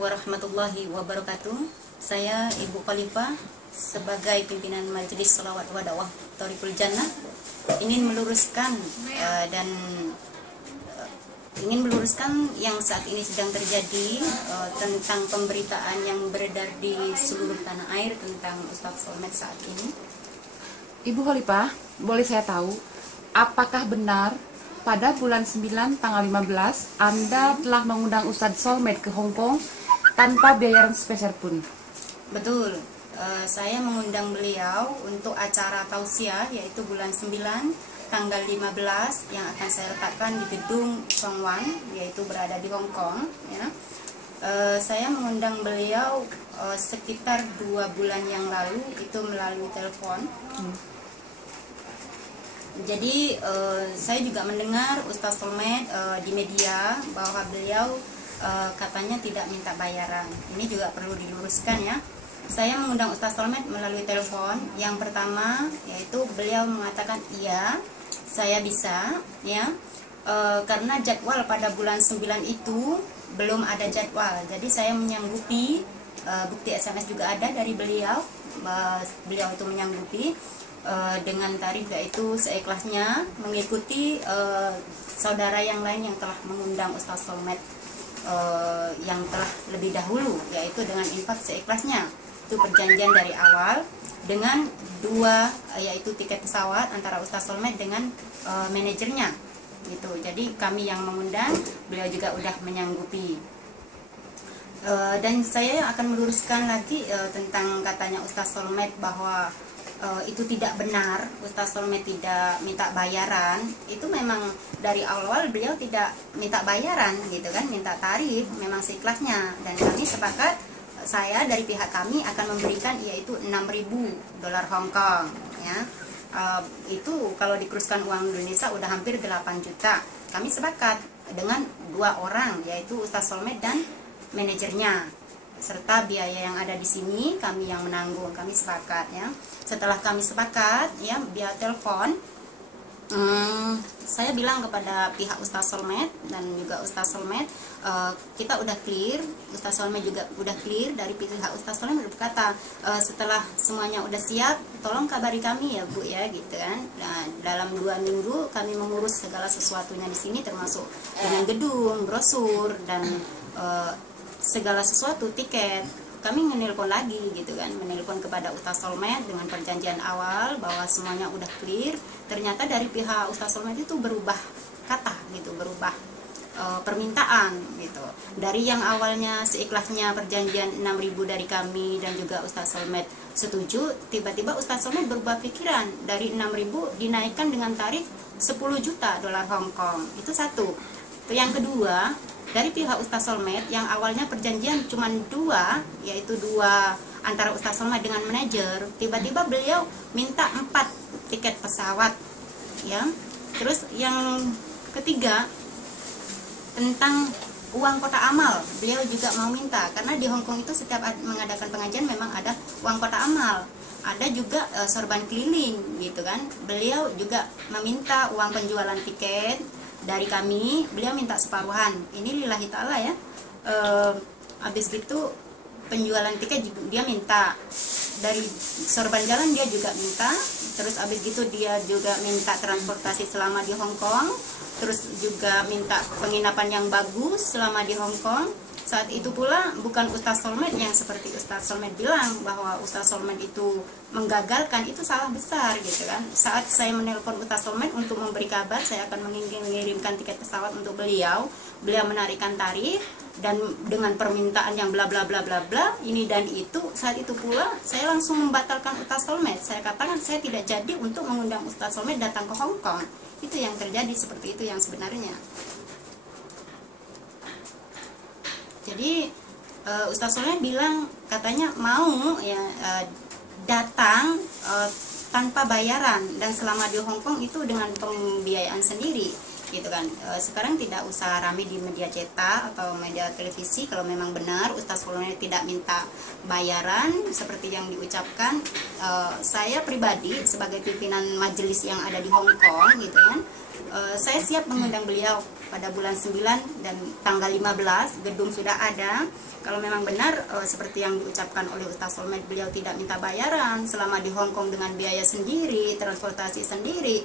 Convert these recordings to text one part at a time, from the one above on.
Warahmatullahi wabarakatuh. Saya Ibu Khalifah sebagai pimpinan Majelis Sholawat wa Dakwah Thoriqul Jannah ingin meluruskan yang saat ini sedang terjadi tentang pemberitaan yang beredar di seluruh tanah air tentang Ustadz Solmed saat ini. Ibu Khalifah, boleh saya tahu apakah benar pada bulan 9 tanggal 15 Anda telah mengundang Ustadz Solmed ke Hong Kong tanpa biaya spesial pun? Betul, saya mengundang beliau untuk acara tausiah yaitu bulan 9 tanggal 15 yang akan saya letakkan di gedung Chongwan, yaitu berada di Hong Kong ya. Saya mengundang beliau sekitar 2 bulan yang lalu itu melalui telepon. Jadi saya juga mendengar Ustadz Solmed di media bahwa beliau katanya tidak minta bayaran. Ini juga perlu diluruskan ya. Saya mengundang Ustadz Solmed melalui telepon. Yang pertama yaitu beliau mengatakan iya, saya bisa ya, karena jadwal pada bulan 9 itu belum ada jadwal. Jadi saya menyanggupi, bukti SMS juga ada dari beliau, beliau itu menyanggupi dengan tarif yaitu seikhlasnya mengikuti saudara yang lain yang telah mengundang Ustadz Solmed yang telah lebih dahulu, yaitu dengan infak seikhlasnya. Itu perjanjian dari awal dengan 2 yaitu tiket pesawat antara Ustadz Solmed dengan manajernya gitu. Jadi kami yang mengundang, beliau juga udah menyanggupi. Dan saya akan meluruskan lagi tentang katanya Ustadz Solmed bahwa itu tidak benar. Ustadz Solmed tidak minta bayaran. Itu memang dari awal beliau tidak minta bayaran gitu kan, minta tarif memang seikhlasnya. Dan kami sepakat, saya dari pihak kami akan memberikan yaitu 6.000 dolar Hong Kong ya. Itu kalau dikuruskan uang Indonesia udah hampir 8 juta. Kami sepakat dengan 2 orang yaitu Ustadz Solmed dan manajernya, serta biaya yang ada di sini kami yang menanggung. Kami sepakat ya. Setelah kami sepakat ya via telepon, saya bilang kepada pihak Ustadz Solmed dan juga Ustadz Solmed, kita udah clear. Ustadz Solmed juga udah clear. Dari pihak Ustadz Solmed berkata, setelah semuanya udah siap, tolong kabari kami ya Bu ya gitu kan. Nah, dalam 2 minggu kami mengurus segala sesuatunya di sini, termasuk dengan gedung, brosur dan segala sesuatu, tiket. Kami menelpon lagi gitu kan, menelpon kepada Ustadz Solmed dengan perjanjian awal bahwa semuanya udah clear. Ternyata dari pihak Ustadz Solmed itu berubah kata gitu, berubah permintaan gitu. Dari yang awalnya seikhlasnya perjanjian 6.000 dari kami dan juga Ustadz Solmed setuju, tiba-tiba Ustadz Solmed berubah pikiran, dari 6.000 dinaikkan dengan tarif 10 juta dolar Hong Kong. Itu satu. Yang kedua, dari pihak Ustadz Solmed yang awalnya perjanjian cuma 2, yaitu 2 antara Ustadz Solmed dengan manajer, tiba-tiba beliau minta 4 tiket pesawat ya. Terus yang ketiga, tentang uang kota amal, beliau juga mau minta, karena di Hong Kong itu setiap mengadakan pengajian memang ada uang kota amal, ada juga sorban keliling gitu kan. Beliau juga meminta uang penjualan tiket dari kami, beliau minta separuhan. Ini lillahi ta'ala ya. Habis gitu penjualan tiket dia minta, dari sorban jalan dia juga minta. Terus habis gitu dia juga minta transportasi selama di Hong Kong. Terus juga minta penginapan yang bagus selama di Hong Kong. Saat itu pula bukan Ustadz Solmed yang seperti Ustadz Solmed bilang bahwa Ustadz Solmed itu menggagalkan, itu salah besar gitu kan. Saat saya menelpon Ustadz Solmed untuk memberi kabar saya akan mengirimkan tiket pesawat untuk beliau, beliau menarikkan tarif dan dengan permintaan yang bla bla bla bla bla ini dan itu. Saat itu pula saya langsung membatalkan Ustadz Solmed. Saya katakan saya tidak jadi untuk mengundang Ustadz Solmed datang ke Hong Kong. Itu yang terjadi, seperti itu yang sebenarnya. Jadi Ustadz Solmed bilang katanya mau ya datang tanpa bayaran, dan selama di Hong Kong itu dengan pembiayaan sendiri. gitu kan. Sekarang tidak usah rame di media cetak atau media televisi kalau memang benar Ustaz Solmed tidak minta bayaran seperti yang diucapkan. Saya pribadi sebagai pimpinan majelis yang ada di Hong Kong gitu kan, saya siap mengundang beliau pada bulan 9 dan tanggal 15, gedung sudah ada. Kalau memang benar seperti yang diucapkan oleh Ustaz Solmed, beliau tidak minta bayaran selama di Hong Kong dengan biaya sendiri, transportasi sendiri,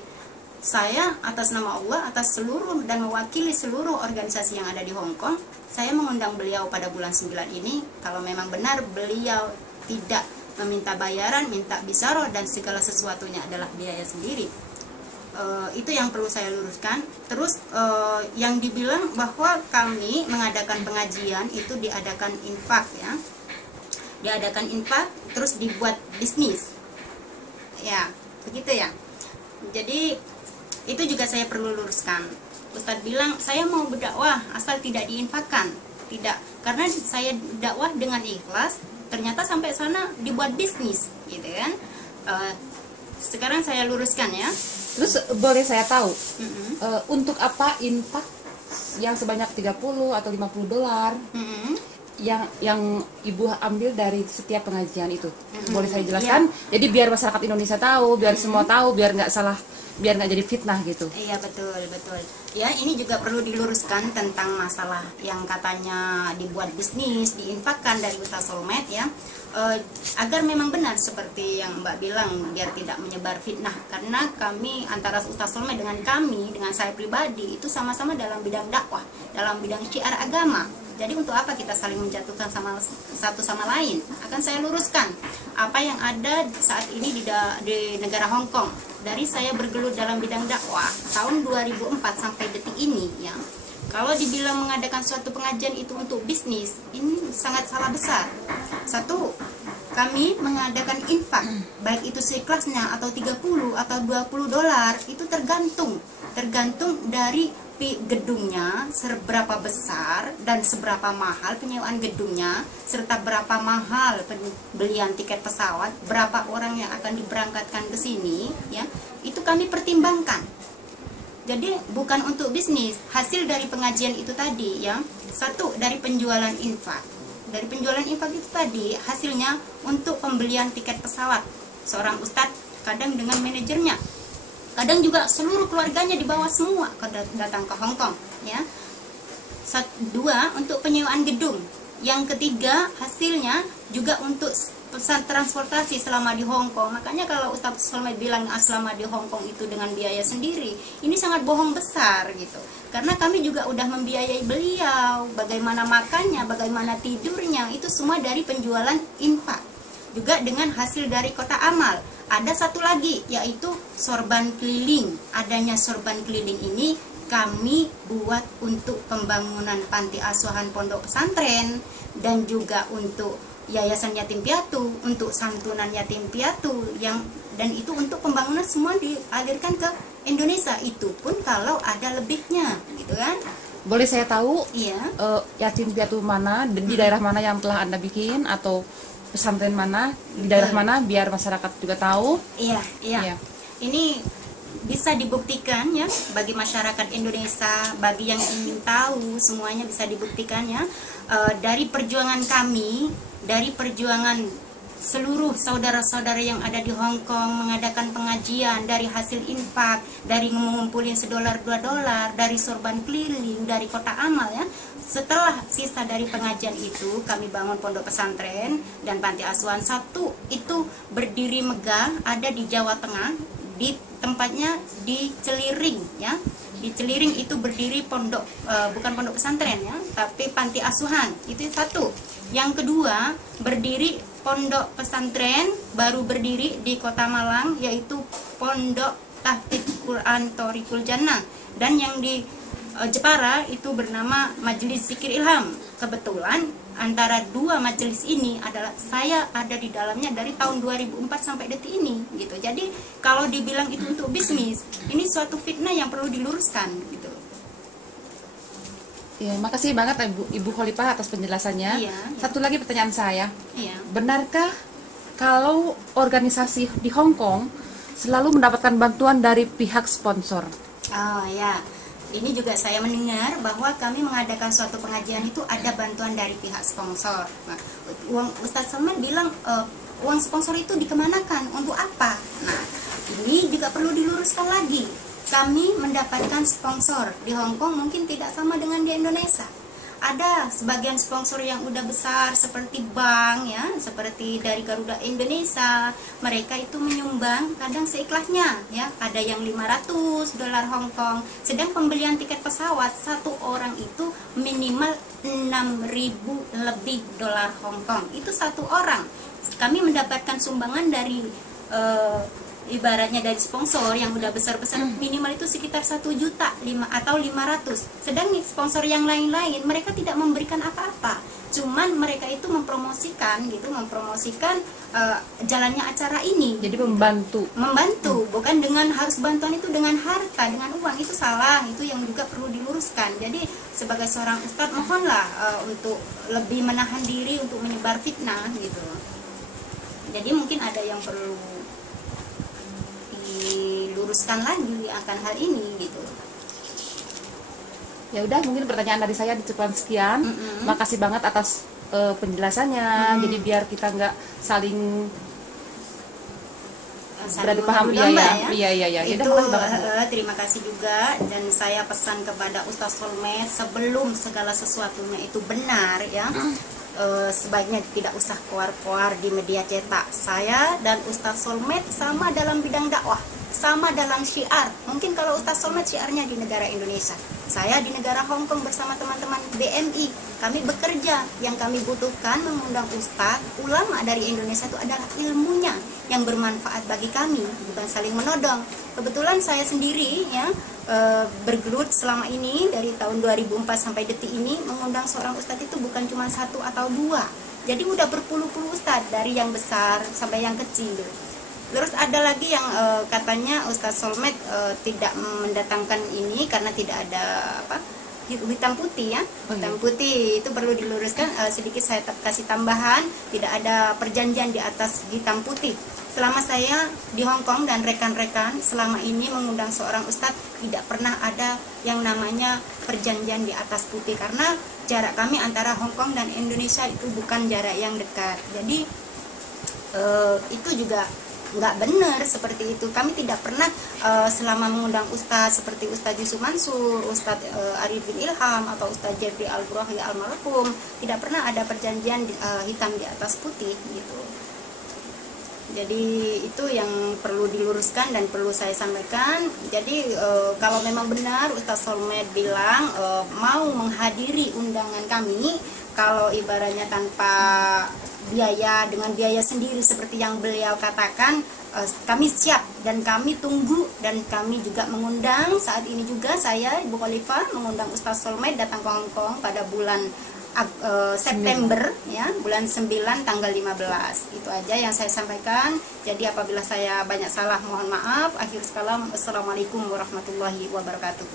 saya atas nama Allah, atas seluruh dan mewakili seluruh organisasi yang ada di Hong Kong, saya mengundang beliau pada bulan 9 ini. Kalau memang benar beliau tidak meminta bayaran, minta bisaroh dan segala sesuatunya adalah biaya sendiri. Itu yang perlu saya luruskan. Terus yang dibilang bahwa kami mengadakan pengajian itu diadakan infak ya, diadakan infak terus dibuat bisnis ya, begitu ya. Jadi itu juga saya perlu luruskan. Ustadz bilang saya mau berdakwah asal tidak diinfakkan, tidak, karena saya dakwah dengan ikhlas, ternyata sampai sana dibuat bisnis gitu kan. Sekarang saya luruskan ya. Terus boleh saya tahu untuk apa infak yang sebanyak 30 atau 50 dolar yang ibu ambil dari setiap pengajian itu? Boleh saya jelaskan? Jadi biar masyarakat Indonesia tahu, biar semua tahu, biar nggak salah, biar nggak jadi fitnah gitu. Iya betul. Ya ini juga perlu diluruskan tentang masalah yang katanya dibuat bisnis, diinfakkan dari Ustaz Solmed ya. Agar memang benar seperti yang Mbak bilang, biar tidak menyebar fitnah, karena kami antara Ustaz Solmed dengan kami, dengan saya pribadi itu sama-sama dalam bidang dakwah, dalam bidang syiar agama. Jadi untuk apa kita saling menjatuhkan satu sama lain? Akan saya luruskan apa yang ada saat ini di negara Hong Kong. Dari saya bergelut dalam bidang dakwah tahun 2004 sampai detik ini ya. Kalau dibilang mengadakan suatu pengajian itu untuk bisnis, ini sangat salah besar. Satu, kami mengadakan infak, baik itu seikhlasnya atau 30 atau 20 dolar, itu tergantung dari gedungnya seberapa besar dan seberapa mahal penyewaan gedungnya, serta berapa mahal pembelian tiket pesawat, berapa orang yang akan diberangkatkan ke sini ya. Itu kami pertimbangkan. Jadi bukan untuk bisnis. Hasil dari pengajian itu tadi ya, satu dari penjualan infak. Dari penjualan infak itu tadi hasilnya untuk pembelian tiket pesawat seorang ustadz, kadang dengan manajernya, kadang juga seluruh keluarganya dibawa semua datang ke Hong Kong ya. Dua, untuk penyewaan gedung. Yang ketiga, hasilnya juga untuk pesan transportasi selama di Hong Kong. Makanya kalau Ustaz Solmed bilang selama di Hong Kong itu dengan biaya sendiri, ini sangat bohong besar gitu. Karena kami juga udah membiayai beliau, bagaimana makannya, bagaimana tidurnya, itu semua dari penjualan infak. Juga dengan hasil dari kota amal. Ada satu lagi, yaitu sorban keliling. Adanya sorban keliling ini kami buat untuk pembangunan panti asuhan pondok pesantren, dan juga untuk yayasan yatim piatu, untuk santunan yatim piatu, dan itu untuk pembangunan semua dialirkan ke Indonesia. Itu pun kalau ada lebihnya gitu kan. Boleh saya tahu Iya. Yatim piatu mana di daerah mana yang telah Anda bikin, atau pesantren mana di daerah mana, biar masyarakat juga tahu? Iya. Ini bisa dibuktikan ya bagi masyarakat Indonesia, bagi yang ingin tahu, semuanya bisa dibuktikan ya. Dari perjuangan kami, dari perjuangan seluruh saudara-saudara yang ada di Hong Kong mengadakan pengajian, dari hasil infak, dari mengumpulin $1 $2, dari sorban keliling, dari kota amal ya. Setelah sisa dari pengajian itu, kami bangun pondok pesantren dan panti asuhan. Satu itu berdiri megah, ada di Jawa Tengah, di tempatnya di Celiring ya. Di Celiring itu berdiri pondok, bukan pondok pesantren ya, tapi panti asuhan. Itu satu. Yang kedua, berdiri pondok pesantren baru berdiri di Kota Malang, yaitu Pondok Tahfidz Quran Thoriqul Jannah. Dan yang di Jepara itu bernama Majelis Zikir Ilham. Kebetulan antara dua majelis ini adalah saya ada di dalamnya dari tahun 2004 sampai detik ini gitu. Jadi kalau dibilang itu untuk bisnis, ini suatu fitnah yang perlu diluruskan gitu. Ya, makasih banget Ibu Khalifah atas penjelasannya. Iya. Satu lagi pertanyaan saya. Iya. Benarkah kalau organisasi di Hong Kong selalu mendapatkan bantuan dari pihak sponsor? Oh ya, ini juga saya mendengar bahwa kami mengadakan suatu pengajian itu ada bantuan dari pihak sponsor. Nah, uang Ustadz Solmed bilang uang sponsor itu dikemanakan, untuk apa? Nah, ini juga perlu diluruskan lagi. Kami mendapatkan sponsor di Hong Kong mungkin tidak sama dengan di Indonesia. Ada sebagian sponsor yang udah besar seperti bank ya, seperti dari Garuda Indonesia, mereka itu menyumbang kadang seikhlasnya ya, ada yang 500 dolar Hong Kong. Sedang pembelian tiket pesawat satu orang itu minimal 6.000 lebih dolar Hong Kong. Itu satu orang. Kami mendapatkan sumbangan dari ibaratnya dari sponsor yang udah besar-besar, minimal itu sekitar 1 juta atau 500. Sedang nih sponsor yang lain-lain mereka tidak memberikan apa-apa, cuman mereka itu mempromosikan gitu, mempromosikan jalannya acara ini. Jadi membantu, bukan dengan harus bantuan itu dengan harta, dengan uang, itu salah, itu yang juga perlu diluruskan. Jadi sebagai seorang ustadz mohonlah untuk lebih menahan diri untuk menyebar fitnah gitu. Jadi mungkin ada yang perlu diluruskan lagi akan hal ini gitu. Ya udah, mungkin pertanyaan dari saya cukup sekian. Makasih banget atas penjelasannya. Jadi biar kita nggak saling beradu paham. Iya. Itu terima kasih juga, dan saya pesan kepada Ustadz Solmed, sebelum segala sesuatunya itu benar ya, sebaiknya tidak usah keluar-keluar di media cetak. Saya dan Ustadz Solmed sama dalam bidang dakwah, sama dalam syiar. Mungkin kalau Ustadz Solmed syiarnya di negara Indonesia, saya di negara Hong Kong bersama teman-teman BMI. Kami bekerja, yang kami butuhkan mengundang ustadz, ulama dari Indonesia itu adalah ilmunya yang bermanfaat bagi kami, bukan saling menodong. Kebetulan saya sendiri ya bergelut selama ini dari tahun 2004 sampai detik ini mengundang seorang ustadz itu bukan cuma 1 atau 2. Jadi udah berpuluh-puluh ustadz, dari yang besar sampai yang kecil. Terus ada lagi yang katanya Ustadz Solmed tidak mendatangkan ini karena tidak ada hitam putih ya. Hitam putih itu perlu diluruskan, sedikit saya kasih tambahan, tidak ada perjanjian di atas hitam putih. Selama saya di Hong Kong dan rekan-rekan selama ini mengundang seorang ustadz, tidak pernah ada yang namanya perjanjian di atas putih, karena jarak kami antara Hong Kong dan Indonesia itu bukan jarak yang dekat. Jadi itu juga nggak benar seperti itu. Kami tidak pernah selama mengundang ustadz seperti Ustadz Yusuf Mansur, Ustadz Arifin Ilham atau Ustadz Jeffrey Al-Burahi almarhum, tidak pernah ada perjanjian hitam di atas putih gitu. Jadi itu yang perlu diluruskan dan perlu saya sampaikan. Jadi kalau memang benar Ustadz Solmed bilang mau menghadiri undangan kami, kalau ibaratnya tanpa biaya, dengan biaya sendiri seperti yang beliau katakan, kami siap dan kami tunggu, dan kami juga mengundang saat ini juga saya Ibu Khalifah mengundang Ustadz Solmed datang ke Hong Kong pada bulan September ya, bulan 9 tanggal 15. Itu aja yang saya sampaikan. Jadi apabila saya banyak salah mohon maaf. Akhir kalam, assalamualaikum warahmatullahi wabarakatuh.